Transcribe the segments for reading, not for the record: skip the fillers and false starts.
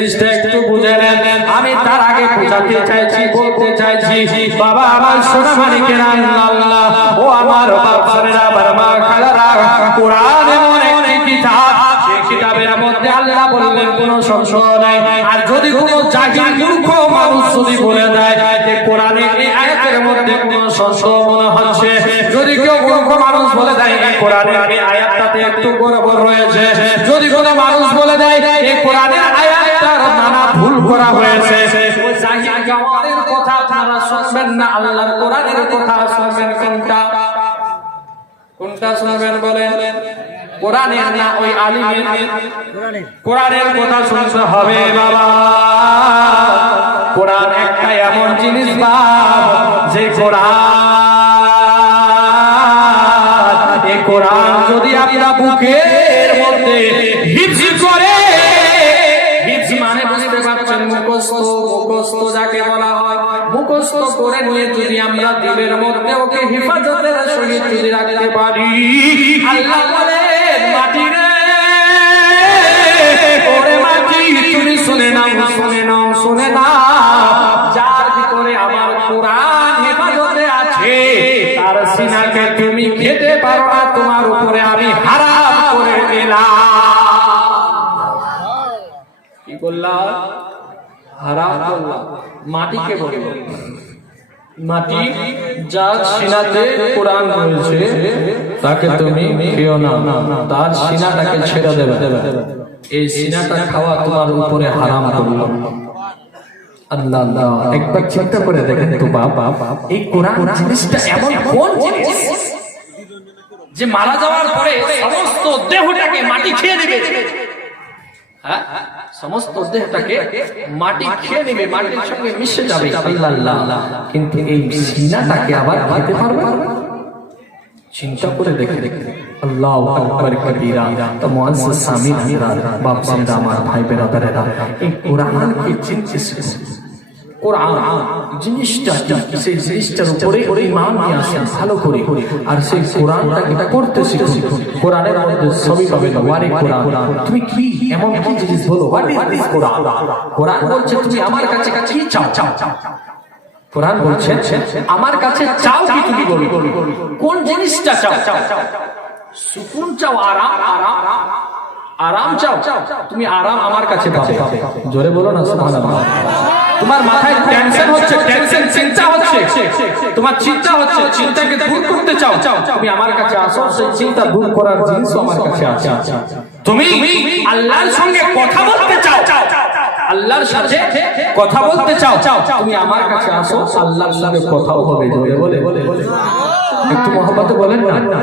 জিনিসটা একটু বুঝে নেন। আমি তার আগে বোঝাতে চাইছি, বলতে চাইছি, বাবা আমার সোনা মানিকেরা, আল্লাহ ও আমার বাবারা, আমার মা খালারা, কোরআন এমন একটি কিতাব, সেই কিতাবের মধ্যে আল্লাহ বললেন কোনো সংশয় নাই। আর যদি কোনো জাহিল মূর্খ মানুষ যদি বলে দেয় যে কোরআনের এই আয়াতের মধ্যে কোনো সংশয় মনে হচ্ছে, যদি কেউ মূর্খ মানুষ বলে দেয় এই কোরআনের এই আয়াতটাতে একটু গড়বড় রয়েছে, যদি কোনো মানুষ বলে দেয় এই কোরআনের আয়াতটার নানা ভুল করা হয়েছে, ওই জাহিল গাওয়ারের কথা আপনারা শুনবেন না, আল্লাহর কোরআনের কথা শুনবেন। কোনটা কোনটা শুনবেন বলেন? কোরআনের না ওই আলিমের? কোরআনের কথা শুনতে হবে বাবা। কোরআন একটা এমন জিনিস বাবা, যে কোরআন যদি আমরা বুকের মধ্যে হিফজ করে, হিফজ মানে বুঝতে পারছেন মুখস্থ, মুখস্থ যাকে বলা হয়, মুখস্থ করে নিয়ে যদি আমরা দিলের মধ্যে ওকে হেফাজতের সহিত যদি রাখতে পারি, আল্লাহ বলেন মাটি রে, ওরে মাটি তুমি শুনে নাও, শুনে নাও, শুনে নাও, যার ভিতরে আমার কোরআন হেফাজতে আছে তার সিনাকে তুমি খেতে পারো না, তোমার উপরে আমি হারাম করে দিলাম। কি বললাম? হারাম করলাম। মাটিকে বলল, মাটি যার সিনাতে কোরআন রয়েছে তাকে তুমি খেও না, তার সিনাটাকে ছেড়ে দেবে, এই সিনাটা খাওয়া তোমার উপরে হারাম করলাম। আল্লাহ আল্লাহ, একবার চিন্তা করে দেখেন তো বাবা, এই কোরআন জিনিসটা এমন কোন জিনিস যে মারা যাওয়ার পরে সমস্ত দেহটাকে মাটি খেয়ে নেবে? হ্যাঁ, সমস্ত দেহটাকে মাটি খেয়ে নেবে, মাটির সঙ্গে মিশে যাবে। আল্লাহ, কিন্তু এই সিনাটাকে আবার খেতে পারবে? চিন্তা করে দেখে আল্লাহু আকবার কবীরা। তো মুআজ্জিজ সামিন হযরত বাপ-দাদা, আমার ভাই বেরাদারেরা, এই কোরআনকে চিনতে শিখুন। কোরআন জিনিসটা কি, সেই জিনিসটার উপরে ঈমান নিয়ে আসেন ভালো করে, আর সেই কোরআনটাকে করতে শিখুন। কোরআনের মধ্যে সবই পাবেন। ওয়ারে কোরআন, তুমি কি এমন কি জিনিস বলো? হোয়াট ইজ দিস কোরআন? কোরআন বলছে তুমি আমার কাছে কি চাও? কোরআন বলছে আমার কাছে চাও কি তুমি বলো, কোন জিনিসটা চাও? সুকুন চাও, আরাম, আরাম, আরাম চাও? তুমি আরাম আমার কাছে পাবে। জোরে বলো না সুবহানাল্লাহ। তোমার মাথায় টেনশন হচ্ছে, টেনশন চিন্তা হচ্ছে, তোমার চিন্তা হচ্ছে, চিন্তাকে দূর করতে চাও, তুমি আমার কাছে আসো, সেই চিন্তা দূর করার জিনিস আমার কাছে আছে। তুমি আল্লাহর সঙ্গে কথা বলতে চাও, আল্লাহর সাথে কথা বলতে চাও, তুমি আমার কাছে আসো, আল্লাহর সঙ্গে কথাও হবে। জোরে বলে একটু মহব্বতে বলেন না।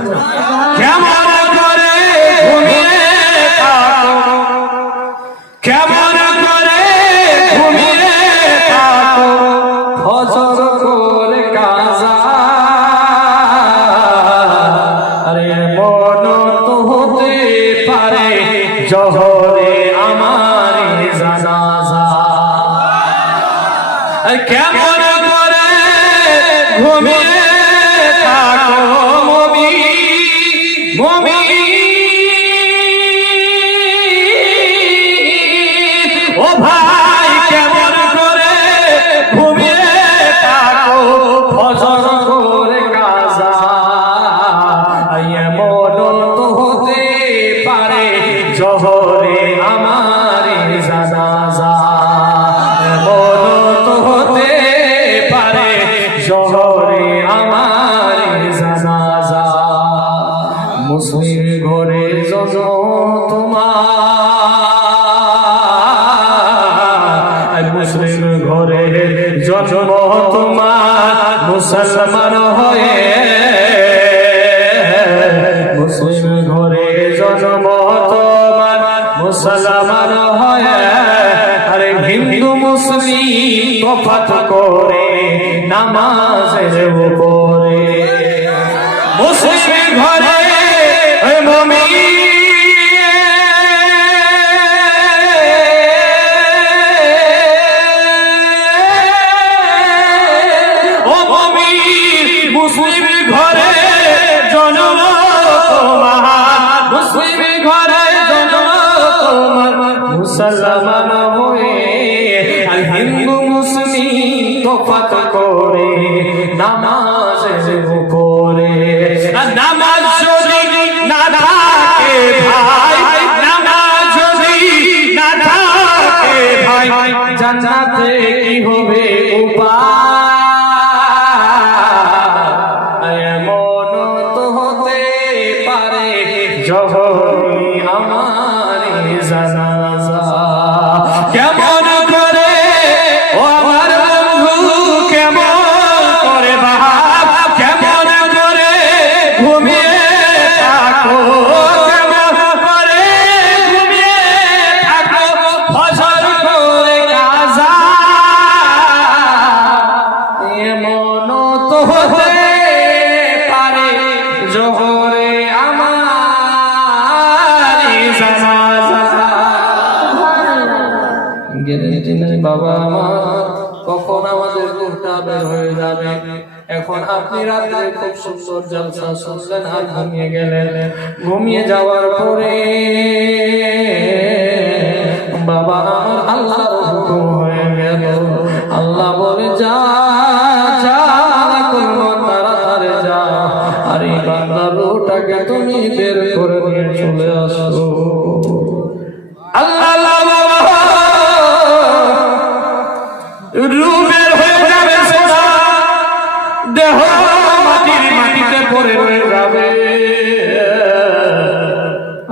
কেমন করে ঘুমিয়ে থাকো, কেমন করে ঘুমিয়ে থাকো, ফজর করে কাজা, আরে মন তো হতে পারে জহরে আমার জানাজা। কেমন করে ঘুমিয়ে থাকো মুমিন, মুমিন ও ভাই, কেমন করে ঘুমিয়ে থাকো, ফজর করে কাজা, এমন তো হতে পারে জহরে আমার জানাজা, এমন তো হতে পারে জহরে আমার জানাজা। মুসলিম ঘরে জন্ম তোমার, মুসলিম ঘরে জন্ম তোমার, মুসলমান হয়ে, মুসলিম ঘরে জন্ম তোমার, মুসলমান হয়ে, আরে হিন্দু মুসলিম তফাৎ করে নামাজের উপরে। মুসলিম ঘরে মুমিন, ও মুমিন, মুসলিম ঘরে জন্ম তোমার, মুসলিম ঘরে জন্ম তোমার, মুসলমান হয়ে কেমন করে ও আমার বন্ধু কেমন করে বাপ কেমন করে ঘুমিয়ে থাকো কেমন করে ঘুমিয়ে থাকো ফজর করে কাজা এমন তো হতে পারে জোহরে আমার জানাজা গ্যারেন্টি নাই বাবা আমার কখন আমাদের রূহটা বের হয়ে যাবে। এখন আপনি রাতে খুব সুন্দর জলসা শুনলেন আর ঘুমিয়ে গেলেন। ঘুমিয়ে যাওয়ার পরে বাবা আমার আল্লাহর হুকুম হয়ে গেল। আল্লাহ বলে যা যা করো তাড়াতাড়ি যা আর এই বান্দার রূহটাকে তুমি বের করে নিয়ে চলে আসো। আল্লাহ রূহ বের হয়ে যাবে সোনা দেহ মাটিতে পড়ে রয়ে যাবে।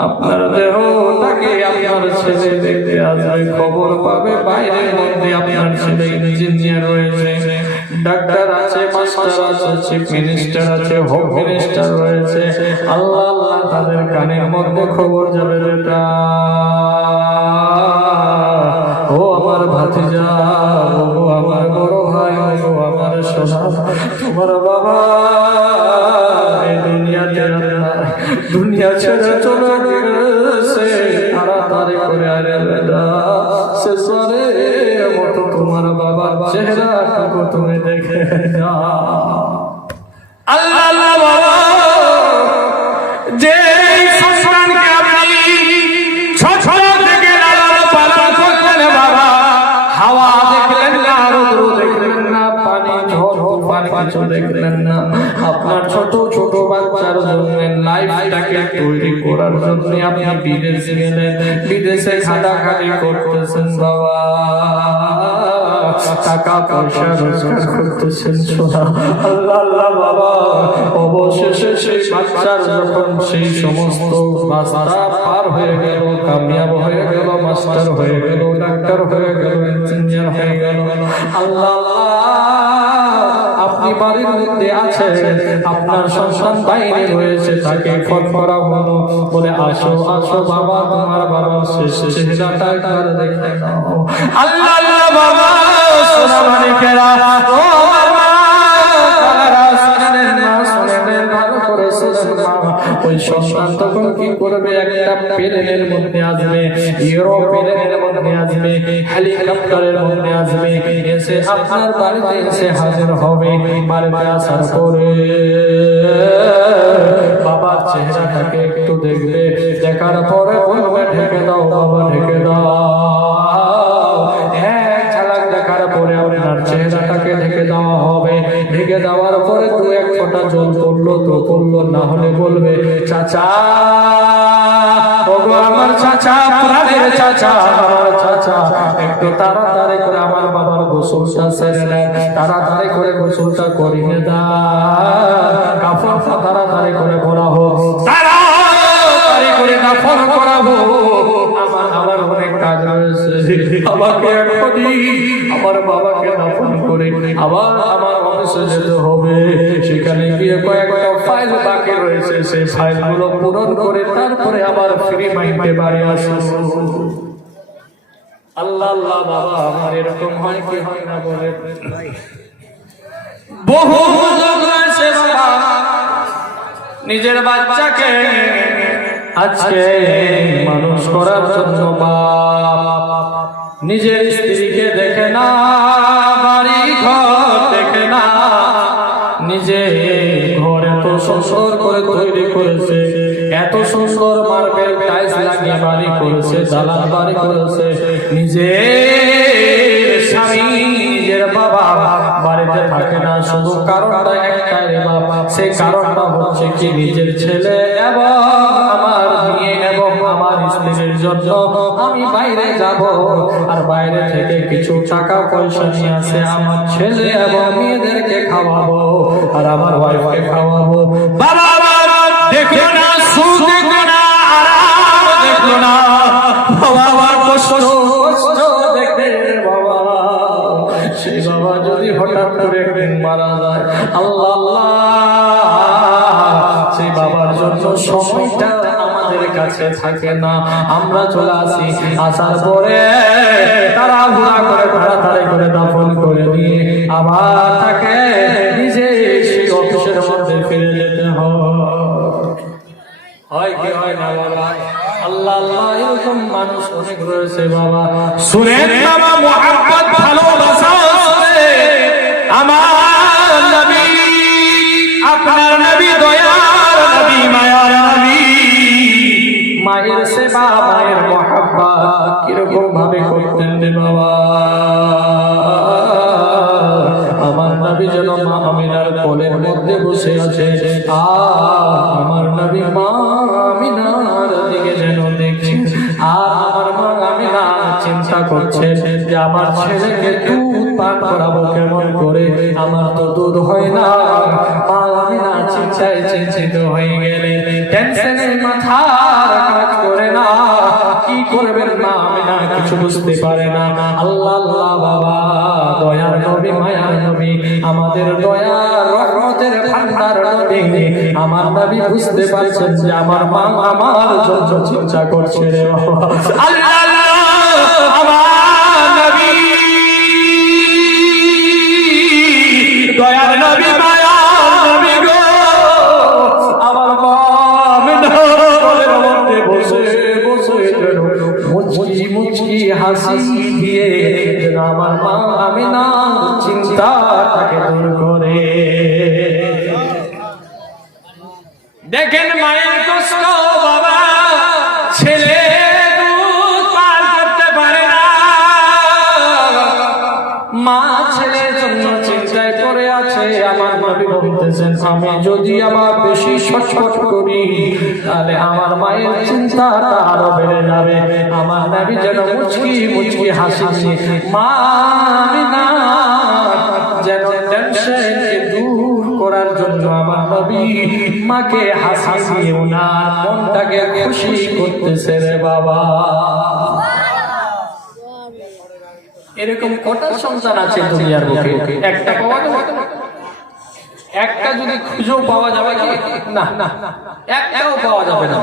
আপনার দেহটাকে আপনার ছেলে দেখতে আসবে, খবর পাবে বাইরের মধ্যে আপনার ছেলে ইঞ্জিনিয়ার রয়েছে, ডাক্তার আছে, মাস্টার আছে, চিফ মিনিস্টার আছে, হোম মিনিস্টার রয়েছে। আল্লাহ আল্লাহ তাদের কানের মধ্যে খবর যাবে বেটা ও আমার ভাতিজা ও আমার বড় ভাই ও আমার সোনা তোমার বাবা এই দুনিয়া ছেড়ে চলে গেছে। তাড়াতাড়ি করে আরে বেটা শেষে মতো তোমার বাবার চেহারাটুকু তুমি দেখে যাও। আল্লাহ আল্লাহ বাবা যে সন্তানকে আপনি ছোট থেকে লালন পালন করলেন বাবা, হাওয়া দেখলেন না, রৌদ্র দেখলেন না, পানি ঝড় তুফান কিছু দেখলেন না। আপনার ছোট ছোট বাচ্চার জন্য লাইফটাকে তৈরি করার জন্য আপনি বিদেশে গেলেন, বিদেশে খাটাখাটি করতেছেন বাবা, টাকা পয়সা রোজগার করতেছেন সোনা। আল্লাহ আল্লাহ বাবা অবশেষে সেই বাচ্চার যখন সেই সমস্ত রাস্তা পার হয়ে গেল, কামিয়াব হয়ে গেল, মাস্টার হয়ে গেল, ডাক্তার হয়ে গেল, ইঞ্জিনিয়ার হয়ে গেল। আল্লাহ আপনি বাড়ির মধ্যে আছেন, আপনার সন্তান বাইরে রয়েছে, তাকে ফোন করা হলো, বলে আসো আসো বাবা তোমার বাবার শেষ চেহারাটা একবার দেখে নাও। আল্লাহ আল্লাহ বাবা সোনা মানিকেরা ও আমার মা তারা শুনেন না শুনেন ভালো করে শুনেন মা। ওই সন্তান তখন কি করবে, একটা প্লেনের মধ্যে আসবে, এরোপ্লেনের মধ্যে আসবে, হেলিকপ্টারের মধ্যে আসবে, এসে আপনার বাড়িতে এসে হাজির হবে। বাড়িতে আসার পরে বাবার চেহারাটাকে একটু দেখবে, দেখার পরে বলবে ঢেকে দাও বাবা ঢেকে দাও। এক ঝলক দেখার পরে আপনার চেহারাটাকে ঢেকে দেওয়া হবে। ঢেকে দেওয়ার পরে দু এক ফোঁটা জল পড়লো তো পড়লো, না হলে বলবে চাচা ওগো আমার চাচা, প্রাণের চাচা, আমার চাচা একটু তাড়াতাড়ি করে আমার বাবার গোসলটা সেরে নেন, তাড়াতাড়ি করে গোসলটা করিয়ে দাও, কাফনটা তাড়াতাড়ি করে পরা হোক, তাড়াতাড়ি করে কাফন করাবো, আমার অনেক কাজ রয়েছে। আমাকে এখনই আমার বাবাকে দাফন করে আবার আমার অফিসে যেতে হবে, সেখানে গিয়ে কয়েকটা ফাইল বাকি রয়েছে, সেই ফাইলগুলো পূরণ করে তারপরে আবার ফ্রি মাইন্ডে বাড়ি আসবো। আল্লাহ আল্লাহ বাবা আমার এরকম হয় কি হয় না বলে বহু লোক রয়েছে বাবা নিজের বাচ্চাকে আজকে মানুষ করার জন্য বাপ নিজের স্ত্রীকে দেখে না, বাড়ি ঘর দেখে না, নিজে ঘর এত সুন্দর করে তৈরি করেছে, এত সুন্দর মার্বেল টাইলস লাগিয়ে বাড়ি করেছে, দালান বাড়ি করেছে, নিজের স্বামী নিজের বাবা বাড়িতে থাকে না। শুধু কারণটা একটাই রে বাবা, সেই কারণটা হচ্ছে কি নিজের ছেলে এবং আমার মেয়ে এবং আমার স্ত্রীর জন্য আমি বাইরে যাব, আর বাইরে থেকে কিছু টাকা পয়সা নিয়ে আসে আমার ছেলে এবং মেয়েদেরকে খাওয়াবো আর আমার ওয়াইফকে খাওয়াবো। বাবা দেখো না, সুখ দেখো না, আরাম দেখো না, বাবা কষ্ট হঠাৎ করে একদিন মারা যায়, আল্লাহ আল্লাহ, সেই বাবার জন্য সময়টা আমাদের কাছে থাকে না। আমরা চলে আসি, আসার পরে তাড়াহুড়া করে তাড়াতাড়ি করে দাফন করে দিয়ে আবার তাকে নিজে সেই অফিসের মধ্যে ফিরে যেতে হয় কি হয় না বাবা? আল্লাহ আল্লাহ, এরকম মানুষ অনেক রয়েছে বাবা। শুনেন বাবা, মুহাব্বত ভালোবাসা আমার নবী, আপনার নবী, দয়ার নবী, মায়ার নবী, মায়ের সেবা, মায়ের মুহাব্বত কিরকম ভাবে করতেন রে বাবা? আমার নবী যেন মা আমিনার কোলের মধ্যে বসে আছে, আমার নবী মা আমিনার দিকে যেন দেখছে, আর আমার মা আমিনা চিন্তা করছে যে আমার ছেলেকে দুধ পান করাবো কেমন করে, আমার তো দুধ হয় না। মা আমিনা চিন্তায় চিন্তিত হয়ে গেলে, টেনশনে মাথা কাজ করে না, কি করবেন মা আমিনা কিছু বুঝতে পারে না। আল্লাহ আল্লাহ বাবা, দয়ার নবী, মায়ার নবী, আমাদের দয়ার রহমতের ভান্ডার নবী, আমার নবী বুঝতে পারছেন যে আমার মা আমার জন্য চিন্তা করছে রে বাবা। আল্লাহ আল্লাহ, আমার নবী, দয়ার নবী, মায়ার নবী গো, আমার মা আমিনার কোলের মধ্যে বসে বসে যেন মুচকি মুচকি হাসি দিয়ে যেন আমার মা আমিনা চিন্তাটাকে দূর করে। দেখেন মায়ের কষ্ট বাবা, ছেলে দুধ পান করতে পারে না, মা ছেলের জন্য চিন্তায় করে আছে। আমার নবী বলতেছেন, আমি যদি আবার বেশি ছটফট করি তাহলে আমার মায়ের চিন্তাটা আরো বেড়ে যাবে। আমার নবী যেন মুচকি মুচকি হাসি, মা আমিনা যেন টেনশনকে দূর করার জন্য আমার নবী মাকে হাসি দিয়ে ওনার মনটাকে খুশি করতেছে রে বাবা। এরকম কটা সন্তান আছে দুনিয়ার বুকে? একটা পাওয়া যাবে? একটা যদি খুঁজেও পাওয়া যাবে কি? না, একটাও পাওয়া যাবে না।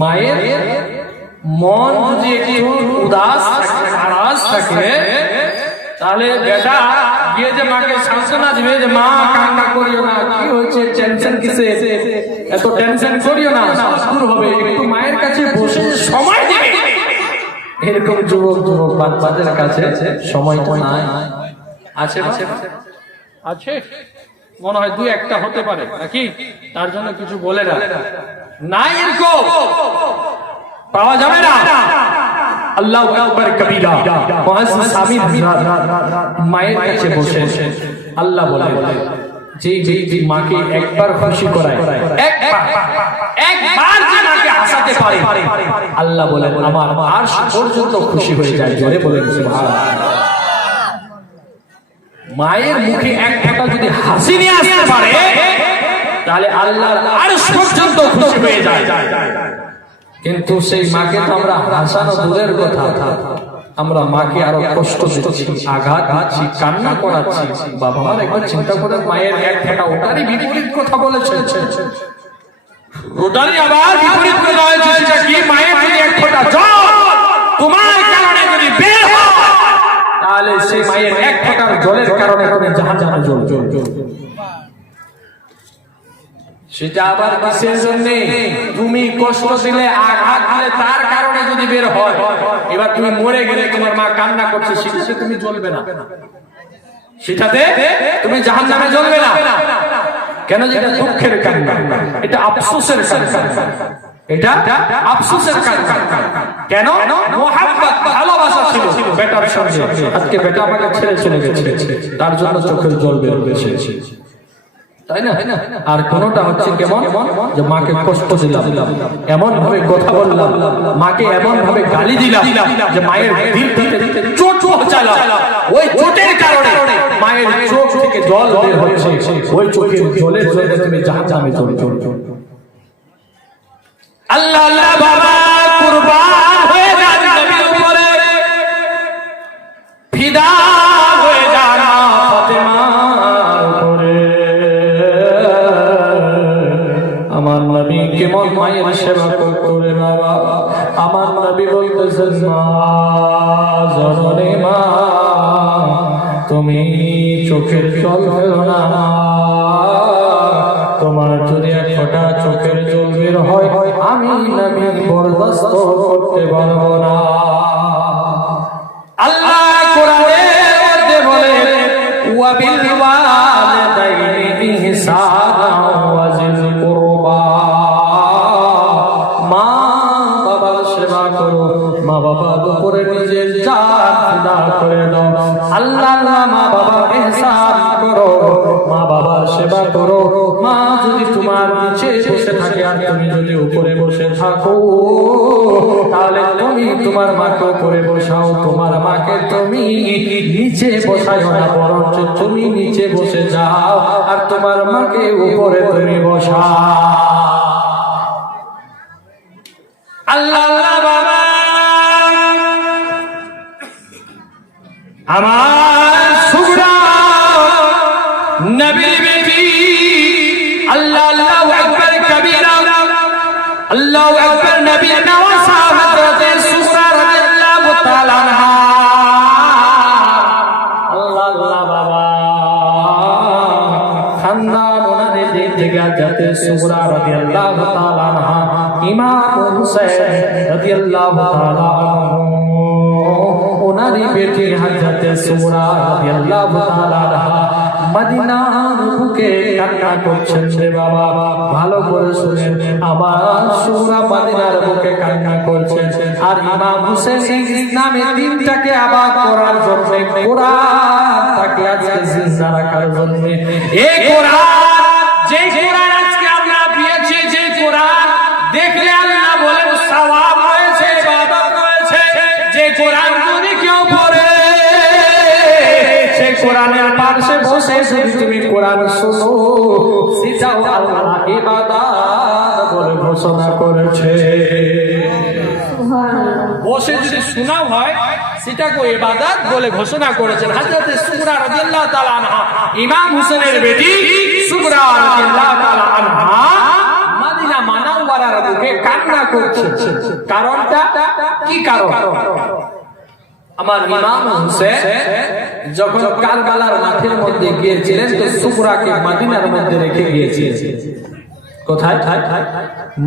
মায়ের মন যদি একটু উদাস থাকে, নারাজ থাকে, তাহলে বেটা গিয়ে যে মাকে সান্ত্বনা দিবে যে মা কান্না করিও না, কি হয়েছে, টেনশন কিসে, এত টেনশন করিও না, দূর হবে, একটু মায়ের কাছে বসে সময় দিবে। এরকম যুবক যুবক বাচ্চাদের কাছে সময় তো নাই। আছে আছে মনে হয় দুই একটা হতে পারে নাকি, তার জন্য কিছু বলে না, নাই এরকম পাওয়া যাবে না। আল্লাহু আকবার কবীরা। মুআজ্জিজ স্বামী মায়ের কাছে বসে আল্লাহ বলে, যে মাকে একবার খুশি করায়, একবার যে মাকে হাসাতে পারে, আল্লাহ বলেন আমার আরশ পর্যন্ত খুশি হয়ে যায়। জোরে বলেন সুবহানাল্লাহ। মায়ের মুখে এক ফোঁটা যদি হাসি নিয়ে আসতে পারে তাহলে আল্লাহর আরশ পর্যন্ত খুশি হয়ে যায়। কিন্তু সেই মাকে তো আমরা হাসানো দূরের কথা, আমরা মাকে আরো কষ্ট দিচ্ছি, আঘাত দিচ্ছি, কান্না করাচ্ছি। বাবা মার একবার চিন্তা করে, মায়ের এক ফোঁটা ওটারই বিপরীত কথা বলেছে, ওটারই আবার বিপরীত কথা হয়েছে। সেটা কি? মায়ের যদি এক ফোঁটা জল তোমার কারণে যদি বের হয় তাহলে সেই মায়ের এক ফোঁটার জলের কারণে তুমি জাহান্নামে জ্বলবে। সেটা আবার কিসের জন্য? তুমি কষ্ট দিলে, আঘাত দিলে, তার কারণে যদি বের হয়, এবার তুমি মরে গেলে তোমার মা কান্না করছে, সেটাতে তুমি জ্বলবে না, সেটাতে তুমি জাহান্নামে জ্বলবে না। কেন? যেটা দুঃখের কান্না, এটা আফসোসের কান্না, এটা আফসোসের কান্না। কেন? মুহাব্বত, ভালোবাসা ছিল বেটার সঙ্গে, আজকে বেটা আমাকে ছেড়ে চলে গেছে, তার জন্য চোখের জল বের হয়েছে, তাই না? আর কোনটা হচ্ছে কেমন, যে মাকে কষ্ট দিলাম, এমন ভাবে কথা বললাম, মাকে এমন ভাবে গালি দিলাম যে মায়ের দিল থেকে চোট পৌঁছালাম, ওই চোটের কারণে মায়ের চোখ থেকে জল বের হচ্ছে, ওই চোখের জলের জন্য তুমি জাহান্নামে জ্বলছো। আল্লাহ আল্লাহ বাবা কুরবান হয়ে যান নবীর উপরে, ফিদা হয়ে যান ফাতেমা বলতেছেন মা, জননী মা, তুমি চোখের জল ফেলো না, তোমার যদি এক ফোঁটা চোখের জল বের হয় আমি নবী বরদাস্ত করতে পারবো না। আল্লাহ কোরআনের মধ্যে বলেন ওয়া বিল ওয়ালিদাইনি ইহসানা ওয়া যিল কুরবা, মা বাবার সেবা করো, মা বাবার উপরে নিজের জান ফিদা করে দাও। আল্লাহ মা বাবার ইহসান করো, মা বাবার সেবা করো। মা যদি তোমার নিচে বসে থাকে আর তুমি যদি উপরে বসে থাকো, তাহলে তুমি তোমার মাকে উপরে বসাও, তোমার মাকে তুমি নিচে বসাও না, বরঞ্চ তুমি নিচে বসে যাও আর তোমার মাকে উপরে তুমি বসাও। আল্লাহ আল্লাহ বাবা, আমার সুগরা নবী বেটি, আল্লাহ আল্লাহু আকবার কবীরা, আল্লাহু আকবার। নবী নওয়াসা হযরতে সুগরা রাদিয়াল্লাহু তাআলা আনহা, আল্লাহ আল্লাহ বাবা, খানদান ওনারে দিক থেকে যাতে সুগরা রাদিয়াল্লাহু তাআলা আনহা, ইমাম হুসাইন রাদিয়াল্লাহু তাআলা আনহু, ওনারি বেটি হযরতে সুগরা রাদিয়াল্লাহু তাআলা আনহা মদিনার বুকে কান্না করছেন রে বাবা। ভালো করে শুনেন, আমার সুগরা মদিনার বুকে কান্না করছেন। আর ইমাম হুসেন ইসলামের দ্বীনটাকে আবাদ করার জন্য, কোরআনটাকে আজকে জিন্দা রাখার জন্য, এই কোরআন, যে কোরআন আজকে আমরা পেয়েছি, যে কোরআন দেখলে আল্লাহ বলেন সওয়াব রয়েছে, ইবাদত রয়েছে, যে কোরআন যদি কেউ পড়ে সেই কোরআনের পাশে বসে যদি তুমি কোরআন শোনো, সেটাও আল্লাহ ইবাদত বলে ঘোষণা করেছে। বসে যদি শোনাও হয় সেটাকে ইবাদত বলে ঘোষণা করেছেন হযরত সুগরা রাদিয়াল্লাহু তাআলা আনহা, ইমাম হুসেনের বেটি সুগরা রাদিয়াল্লাহু তাআলা আনহা মদিনা মুনাওয়ারার বুকে কান্না করছেন। কারণটা কি? কারণ আমার ইমাম হুসেন যখন কারবালার মাঠের মধ্যে গিয়েছিলেন তো সুগরাকে মদিনার মধ্যে রেখে গিয়েছিলেন। কোথায়?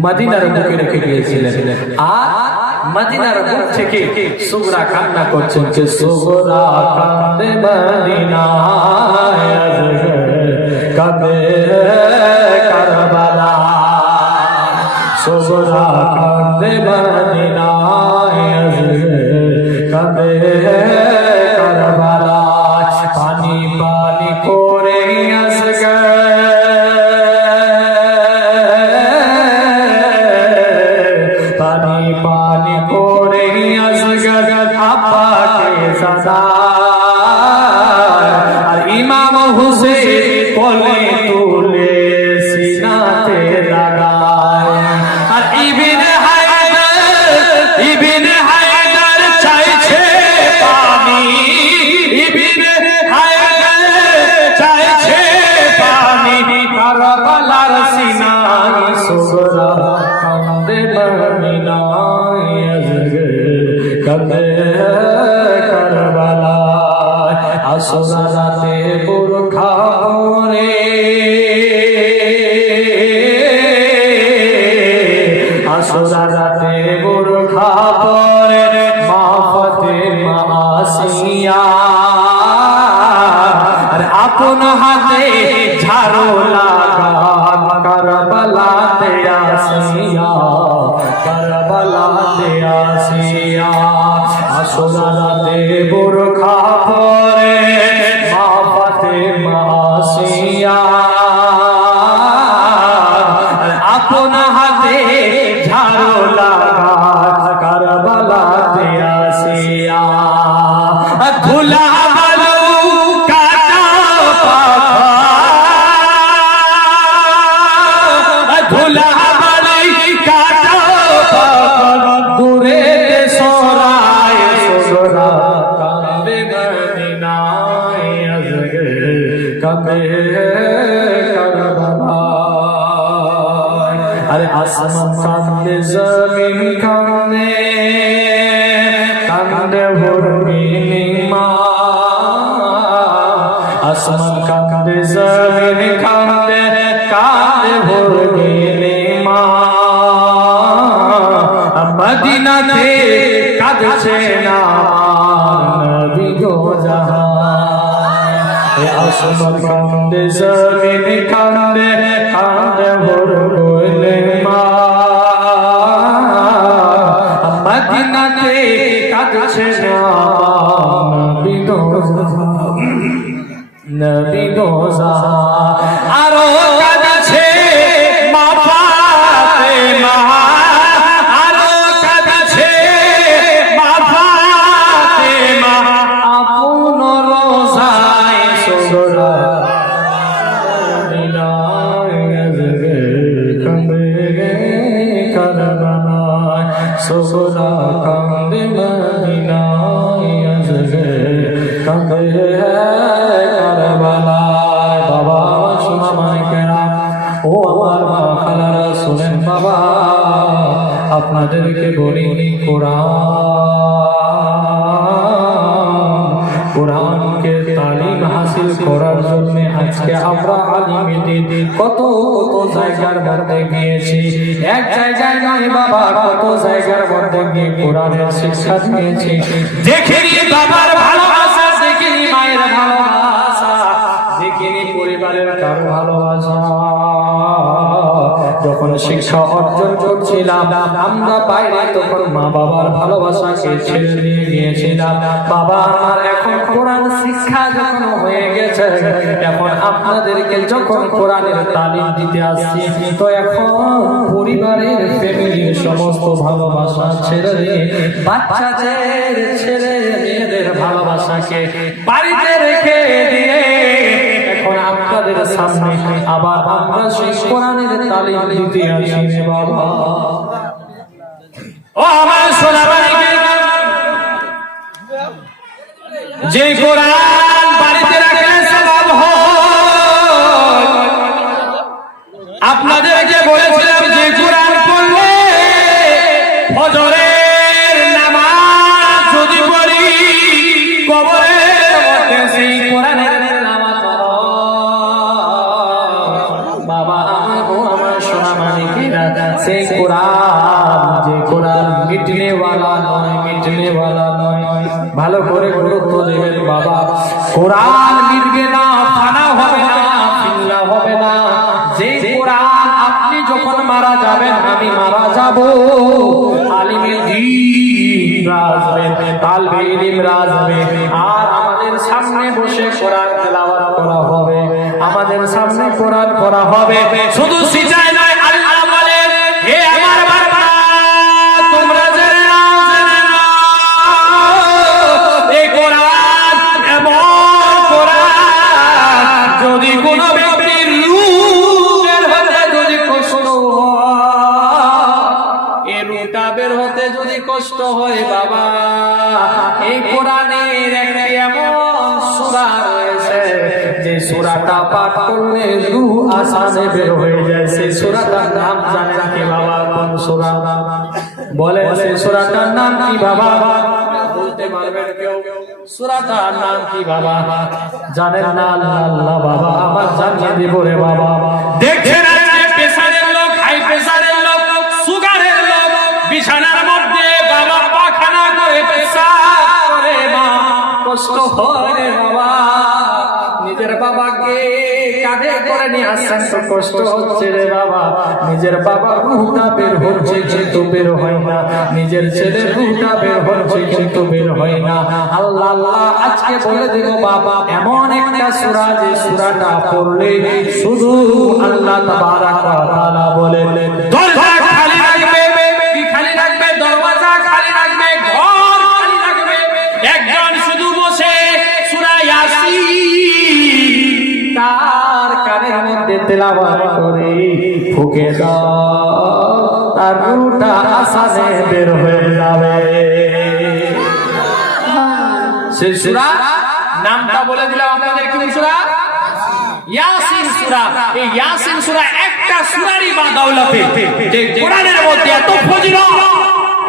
মদিনার বুকে রেখে গিয়েছিলেন। আর মদিনার বুক থেকে সুগরা কান্না করছেন যে সুগরা কাঁদে মদিনায়, কাঁদে কারবালা, সুগরা কাঁদে মদিনায়, কাঁদে কারবালা, পানি পানি করে আসগে, পানি পানি করে আসগে আব্বাকে সাদা। আর ইমাম হুসেন কোলে তুলে সিনাতে লাগায়। আর ইবনে হায়দার চাইছে পানি, ইবনে হায়দার চাইছে পানি, কারবালার সিনায় সুগরা কাঁদে মদিনায়, কাঁদে কারবালা। আসরা রাতে বুরখা পরে, আসরা রাতে বুরখা পরে মা ফাতেমা আসিয়া, আর আপন হাতে ঝাড়ু লাগান কারবালাতে আসিয়া, কারবালাতে আসিয়া। আসরা রাতে বুরখা পরে মা ফাতেমা আসিয়া, আপন হাতে ঝাড়ু লাগান কারবালাতে আসিয়া। ধুলা বালু কাটা পাথর, ধুলা বালু কাটা পাথর দূরে সরায়, সুগরা কাঁদে মদিনায়, কাঁদে কারবালা। আরে আসমান কাঁদে, জমিন কাঁদে, আসমান কাঁদে জমিন কাঁদে কাঁদে ভোর গেলে মা মদিনাতে কাঁদছে না নবী গো জাহান আসমান কাঁদে জমিন কাঁদে কাঁদে ভোর গেলে মা মদিনাতে কাঁদছে না নবী গো জাহান নবী গো জাহান আরো কাঁদছে মা ফাতেমা আরো কাঁদছে মা ফাতেমা আপন রোজায় সোহরা সোহরা কান্দে মদিনায় আজকে কান্দে কারবালায় বাবা শোনা মাইকেরা ও আমার মা খালারা শুনেন বাবা আপনাদেরকে বলি কোরআনকে তালিম হাসিল করার জন্য আজকে আমরা আলিমে দিদি কত কত জায়গার মধ্যে গিয়েছি এক জায়গায় নয় বাবা কত জায়গার মধ্যে গিয়ে কোরআনের শিক্ষা দিয়েছি দেখিনি বাবার ভালোবাসা দেখিনি মায়ের ভালোবাসা দেখিনি পরিবারের কারো ভালোবাসা যখন শিক্ষা অর্জন করছিলাম আমরা বাইরে তখন মা বাবার ভালোবাসাকে ছেড়ে দিয়ে গিয়েছিলাম বাবা আমার এখন কোরআন শিক্ষা যখন হয়ে গেছে এখন আপনাদেরকে যখন কোরআনের তালিম দিতে আসছি তো এখন পরিবারের ফ্যামিলির সমস্ত ভালোবাসা ছেড়ে দিয়ে বাচ্চাদের ছেড়ে মেয়েদের ভালোবাসাকে বাড়িতে রেখে দিয়ে এখন আপনাদের সামনে আবার আমরা সেই কোরআনের তালিম দিতে আসি বাবা ও আমার সোনা বাড়িকে যে কোরআন বাড়িতে রাখলে সওয়াব হয় আপনাদেরকে বলেছিলাম যে কোরআন পড়লে ফজরের নামাজ যদি পড়ি কবরের মধ্যে সেই কোরআনের নামাজ বাবা আমার সোনা মানিকেরা সেই কোরআন যে কোরআন মিটনে वाला নয় মিটনে वाला নয় ভালো করে গুরুত্ব দেবেন বাবা কোরআন মিটবে না ফানা হবে না ফিল্লা হবে না যে কোরআন আপনি যখন মারা যাবেন আমি মারা যাব আলিমে দ্বীন রাজবে তালবে ইলম রাজবে আর আমাদের সামনে বসে কোরআন তেলাওয়াত করা হবে আমাদের সামনে কোরআন পড়া হবে শুধু সিজায় নয় আল্লাহ বলেন হে আমার বান্দা তোমরা জেনে নাও এই কোরআন এমন কোরআন যদি কোনো ব্যক্তির রূহের হতে যদি কষ্ট হয় এই রূহটা বের হতে যদি কষ্ট হয় বাবা এই কোরআনের একটা এমন সূরা রয়েছে যে সূরাটা পাঠ করলে রূহ আসানে বের হয়ে যায় সেই সূরাটার নাম জানেন কি বাবা কোন সূরা বলেন সেই সূরাটার নাম কি বাবা বলতে পারবেন কেউ সূরাটার নাম কি বাবা জানেন না আল্লাহ বাবা আমার জানিয়ে দেব রে বাবা দেখেন আজকে প্রেসারের লোক হাই প্রেসারের লোক সুগারের লোক বিছানার মধ্যে বাবা পায়খানা করে পেশাব করে মা কষ্ট হয় রে বাবা নিজের বাবাকে কাঁধে করে নিয়ে আসছেন তো কষ্ট হচ্ছে রে বাবা নিজের বাবা রূহটা বের হচ্ছে কিন্তু বের হয় না নিজের ছেলে রূহটা বের হচ্ছে কিন্তু বের হয় না আল্লাহ আল্লাহ আজকে বলে দেব বাবা এমন একটা সূরা যে সূরাটা পড়লে শুধু আল্লাহ তাবারাক ওয়া তাআলা বলেন দরজা খালি রাখবে কি খালি রাখবে দরজা খালি রাখবে ঘর খালি রাখবে একজন শুধু বসে সূরা ইয়াসিন তার কানের মধ্যে তেলাওয়াত করে ফুঁকে দাও তার রূহটা আসানে বের হয়ে যাবে সেই সূরা নামটা বলে দিলাম আপনাদের কি সূরা ইয়াসিন সূরা এই ইয়াসিন সূরা একটা সূরারই বাদৌলতে যে কোরআনের মধ্যে এত ফজিলত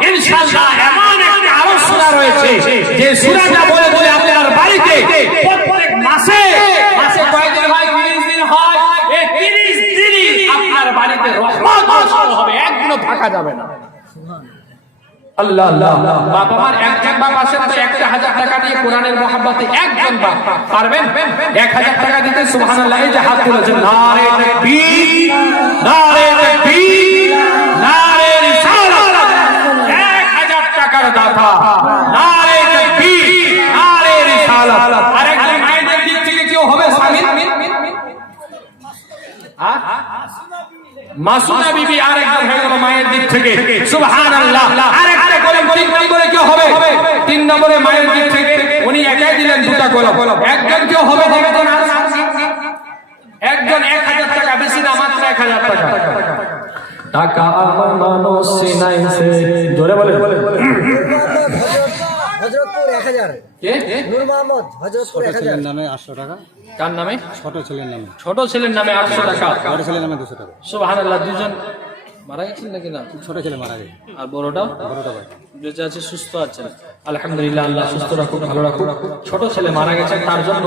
ইনশাআল্লাহ এমন একটা আরো সূরা রয়েছে যে সূরাটা বলে বলে আপনার বাড়িতে প্রত্যেক মাসে পাবে না। আল্লাহ আল্লাহ। বাপ আমার একজন বাপ আছেন তো 1000 টাকা দিয়ে কোরআনের মহব্বতে একজন বাপ পারবেন 1000 টাকা দিতে? সুবহানাল্লাহ। এই যে হাত তুলেছেন, নারে তাকবীর, নারে তাকবীর, নারে রিসালাত, 1000 টাকার দাতা, নারে তাকবীর, নারে রিসালাত। আরেকজন মায়েদের দিক থেকে কেউ হবে শামিল? মাসুদা বিবি আরেকজন হয়ে গেল মায়ের দিক থেকে, সুবহানাল্লাহ। আরেকটা কলম 3 নম্বরে কেউ হবে? 3 নম্বরে মায়ের দিক থেকে উনি একাই দিলেন দুটা কলম। একজন কেউ হবে? একজন 1000 টাকা, বেশি না, মাত্র 1000 টাকা। টাকা আমার মানুষ সিনাইছে, জোরে বলে হযরতপুর 1000। কে? নূর মোহাম্মদ, হযরতপুর 1000 নামে 800 টাকা, কার নামে? ছোট ছেলের নামে, ছোট ছেলের নামে 800 টাকা, বড় ছেলের নামে 200 টাকা। সুবহানাল্লাহ। দুজন মারা গেছেন নাকি না? ছোট ছেলে মারা গেছে, আর বড়টা বড়টা ভাই বেঁচে আছে, সুস্থ আছেন, আলহামদুলিল্লাহ। আল্লাহ সুস্থ রাখুক, ভালো রাখুক। ছোট ছেলে মারা গেছে, তার জন্য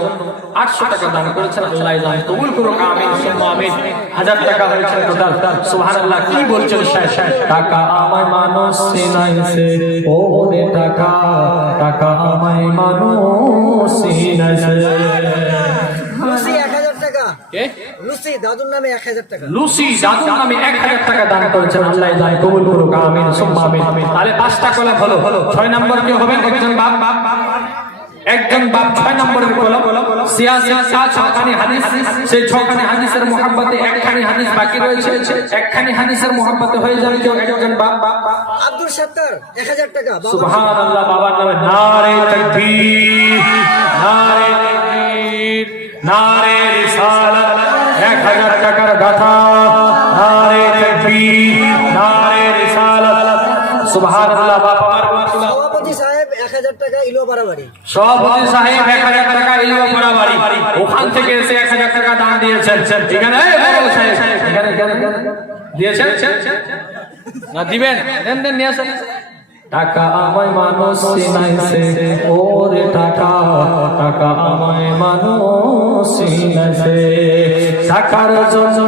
800 টাকা দান করেছেন, আল্লাহ দান কবুল করুক, আমিন সুম্মা আমিন। 1000 টাকা হয়েছে টোটাল, সুবহানাল্লাহ। কি বলছেন শেষ? টাকা আমায় মানুষ চিনাইছে, ও রে টাকা, টাকা আমায় মানুষ চিনাইছে। লুসি 1000 টাকা। কে? লুসি দাদুর নামে 1000 টাকা। লুসি দাদুর নামে 1000 টাকা দান করেছেন, আল্লাহ দান কবুল করুক, আমিন সুম্মা আমিন। তাহলে 5টা কলম হলো। 6 নম্বর কে হবেন? একজন বাপ, একজন বাপ 6 নম্বরের কলম। সিয়াসি 6খানি হাদিস, সেই 6খানি হাদিসের মহব্বতে 1খানি হাদিস বাকি রয়েছে, 1খানি হাদিসের মহব্বতে হয়ে যাবে কেউ একজন বাপ। আব্দুল সত্তার 1000 টাকা। সুবহানাল্লাহ। বাবার নামে নারে তাকবীর, নারে তাকবীর, নারে রিসালাত, 1000 টাকার গাথা, নারে তাকবীর, নারে রিসালাত, সুবহানাল্লাহ। বাপ আমার বলছিলাম, সভাপতি সাহেব 1000 টাকা, ইলো বাড়াবাড়ি। সভাপতি সাহেব 1000 টাকা, ইলো বাড়াবাড়ি, ওখান থেকে এসে 1000 টাকা দান দিয়েছেন। এখানে বড় সাহেব এখানে দিয়েছেন না? দিবেন? দেন দেন, নিয়ে আসেন। টাকা আমায় মানুষ চিনাইছে, ওরে টাকা, টাকা আমায় মানুষ চিনাইছে। টাকার জন্য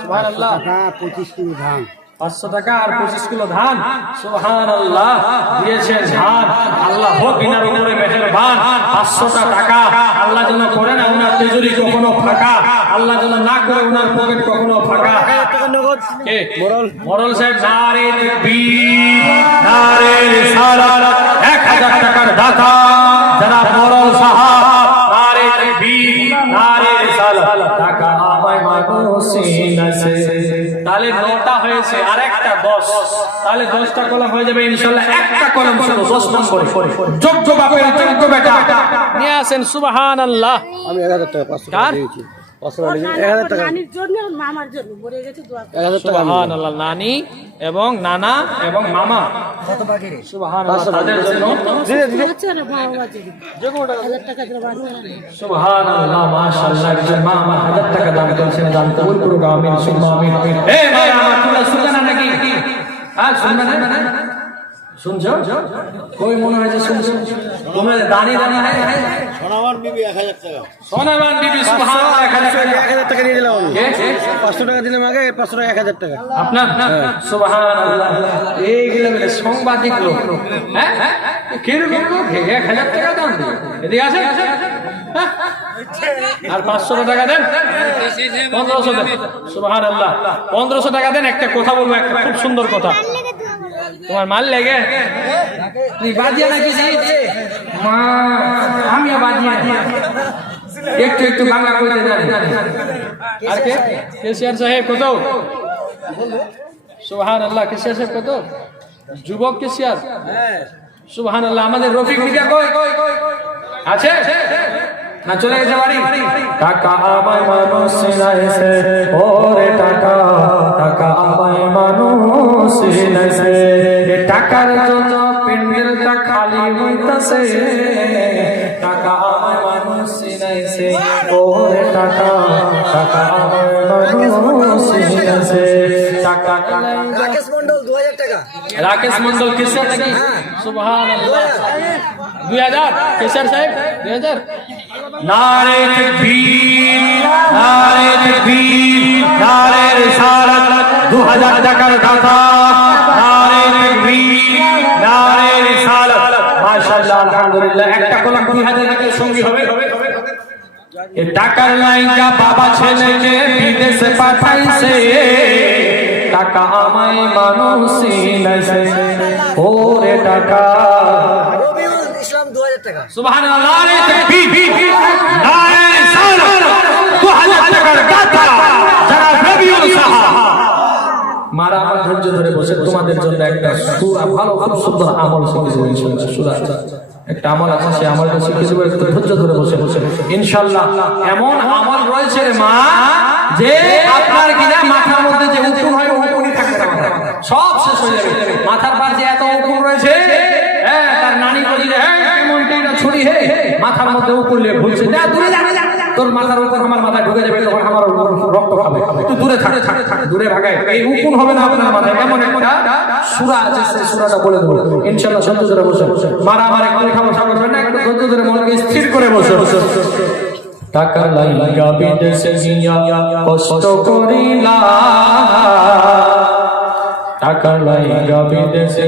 সুবহানাল্লাহ 25 কিলো ধান, 500 টাকা আর 25 কিলো ধান, সুবহানাল্লাহ দিয়েছেন ধান। আল্লাহ হোক ইনার উপরে মেহেরবান। 500টা টাকা আল্লাহ যেন করে না উনার তেজুরি কখনো ফাঁকা, আল্লাহ যেন না করে উনার পকেট কখনো ফাঁকা। কে? মরল সাহেব। নারে তাকবীর, নারে রিসালাত, 1000 টাকার দাতা যারা মরল সাহাব, নারে তাকবীর, নারে রিসালাত, টাকা আমায় মানুষ চিনাইছে। তাহলে 9টা হয়েছে, আর একটা 10, তাহলে 10টা কলম হয়ে যাবে ইনশাআল্লাহ। একটা কলম শুধু 10 নম্বরে যোগ্য বাপের যোগ্য বেটা নিয়ে আসেন, সুবহানাল্লাহ। আমি 1000 টাকা 500 টাকা কার? দিয়েছি, 500 টাকা দিয়েছি, 1000 টাকা, নানির জন্য মামার জন্য মরে গেছে, দোয়া করো। 1000 টাকা আমি সুবহানাল্লাহ। নানি এবং নানা এবং মামা, কত বাকি রে? সুবহানাল্লাহ, তাদের জন্য হচ্ছে না বাবা জিবি 1000 টাকা দিলে বাঁচবে না। সুবহানাল্লাহ, মাশাআল্লাহ। একজন মা আমার 1000 টাকা দান করেছেন, দান কবুল করুক, আমিন সুম্মা আমিন। এই মা আমার, তোমরা শুনলে না নাকি? হ্যাঁ, শুনবে না? শুনছো? কই মনে হয় যে শুনছো? তোমরা দানি দানি সোনামান বিবি 1000 টাকা, সোনাবান বিবি, সুবহানাল্লাহ, 1000 টাকা দিয়ে দিলাম আমি। কে? 500 টাকা দিলাম আগে, 500 টাকা 1000 টাকা। আপনার? সুবহানাল্লাহ। এইগুলো বলে সাংবাদিক লোক, হ্যাঁ? কিরকম লোক? 1000 টাকা দান দিবে, এদিকে আসেন। আর 500 টাকা দেন, 1500 দেন, সুবহানাল্লাহ। 1500 টাকা দেন। একটা কথা বলবো, একটা খুব সুন্দর কথা। তোমার মাল লেগে তুই বাজিয়া নাকি? মা আমিও বাজিয়া, একটু একটু বাংলা বলতে জানি। আর কে? কেসিআর সাহেব কত? সুবহানাল্লাহ। কেসিআর সাহেব কত? যুবক কেসিআর, সুবহানাল্লাহ। আমাদের রফিক মিয়া কই আছে না? চলে গেছে বাড়ি। টাকা আমায় মানুষ চিনাইছে, ওরে টাকা, টাকা আমায় মানুষ চিনাইছে। টাকার জন্য পেন্ডেলটা খালি হইতাছে, টাকা আমায় মানুষ চিনাইছে, ওরে টাকা, টাকা আমায় মানুষ চিনাইছে। টাকা রাকেশ মন্ডল 2000 টাকা। রাকেশ মন্ডল কিসের নাকি? সুবহানাল্লাহ। 2000 কেশর সাহেব 2000। নারে তাকবীর, নারে তাকবীর, নারে রিসালাত, 2000 টাকার দাতা। আলহামদুলিল্লাহ একটা কলম 2000 টাকার সঙ্গী হবে। এ টাকার লাইগা বাবা ছেলেকে বিদেশে পাঠাইছে, টাকা আমায় মানুষ চিনাইছে, ওরে টাকা। রবিউল ইসলাম 2000 টাকা। সুবহানাল্লাহ, তাকবীর, নারে সালাত, 2000 টাকার দাতা যারা রবিউল সাহাব। মারা আমার ধৈর্য ধরে বসে তোমাদের জন্য একটা সূরা, ভালো খুব সুন্দর আমল শিখিয়ে দেব ইনশাআল্লাহ। সূরা একটা আমল আছে, সেই আমলটা শিখিয়ে দেব, একটু ধৈর্য ধরে বসে ইনশাআল্লাহ। এমন আমল রয়েছে রে মা, যে আপনার কিনা মাথার মধ্যে যে উকুন হয় উকুনই থাকতে পারে, সব শেষ হয়ে যাবে। মাথার পাশে যে এত উকুন রয়েছে, হ্যাঁ তার নানি বলি রে কেমন টেটা ছুরি হে মাথার মধ্যে উকুন লে ভুলছে, যা দূরে যা, তোর মাথার উপর আমার মাথা ঢুকে যাবে, তখন আমার রক্ত খাবে, তুই দূরে থাক, দূরে ভাগায়, এই উকুন হবে না আপনার মাথায়। এমন একটা সূরা আছে, সেই সূরাটা বলে দেব ইনশাআল্লাহ। ধৈর্য ধরে বসে মারা আমার একটু খামোশা করবেন না, একটু ধৈর্য ধরে মনকে স্থির করে বসে। টাকা লাইগা বিদেশে গিয়া কষ্ট করিলা, টাকা লাইগা বিদেশে